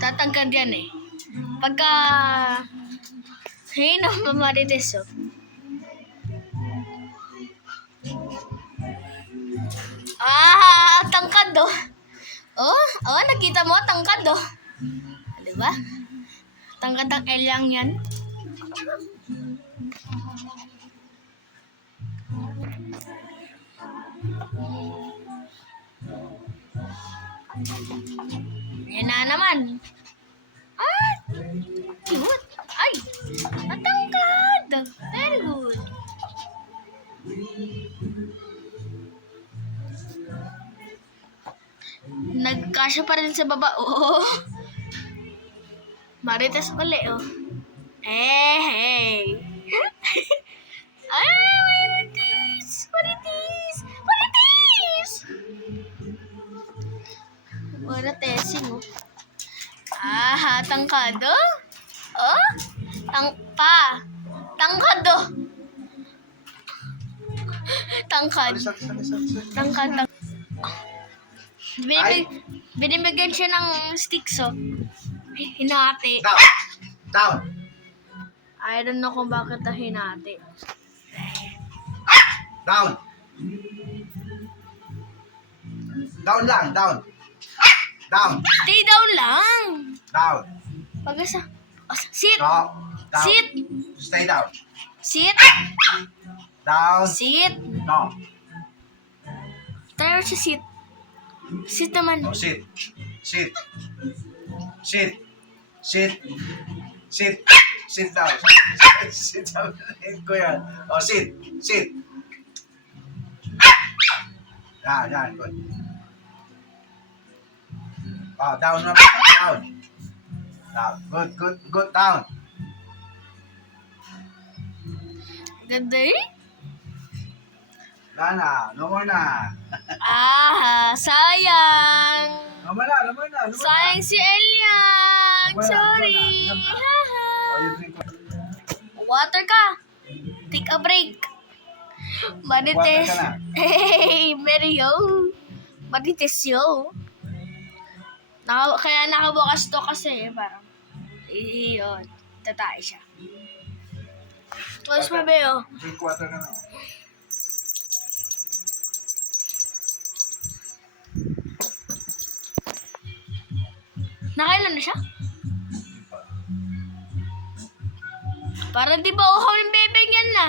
Tatangkad yan eh. Pagka... Hey, no, mamarites oh. Tangkad oh. Oh, nakita mo, tangkad oh. Diba? Tangkad ang L yan. Yan na naman. Cute. Ay, matangkad. Very good. Nagkasya pa rin sa baba. Oh. Marites uli, oh. Hey. Ay, marites. Marites. Marites. Maritesing, oh. Tangkado. Oh. Tangkad, oh. Tangkad. Tangkad. Binibigyan siya ng sticks, oh. Hinati. Down. I don't know kung bakit na hinati. Down. Down lang, down. Down. Stay down lang. Down. Sit. No. Down. Sit. Stay down. Sit. Down. Sit. No. Tayo siya sit. Sit naman. Oh, sit. Sit. Sit. Sit. Sit. Sit down. Sit down. Hit ko yan. Oh, sit. Sit. Yan. Good. Oh, down naman. Down. Down. Good. Down. Ganda eh. Wala na. No more na. Sayang. No more na. Sayang si Elian. Sorry. Oh, you drink Water ka. Take a break. Marites. Water ka na. Hey, Mario. Marites yo. Kaya nakabukas to kasi parang yun. Tatay siya. Tapos mabeo. Drink water ka na. Nakailan na siya? Parang di ba uhaw ng bebeng yan na?